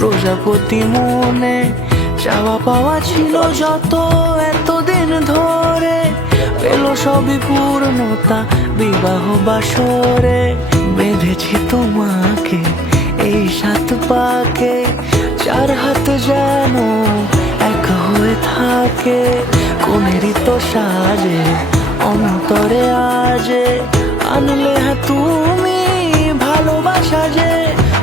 প্রজাপতি মনে চাওয়া পাওয়া ছিল যত এতদিন ধরে, পেল সবই পূর্ণতা বিবাহ বাসরে। বেঁধেছি তোমাকে এই 7 পাকে, 4 হাত যেন এক হয়ে থাকে। কোনেরই তো সাজে অন্তরে আজে, আনলে হ্যাঁ তুমি ভালোবাসা যে।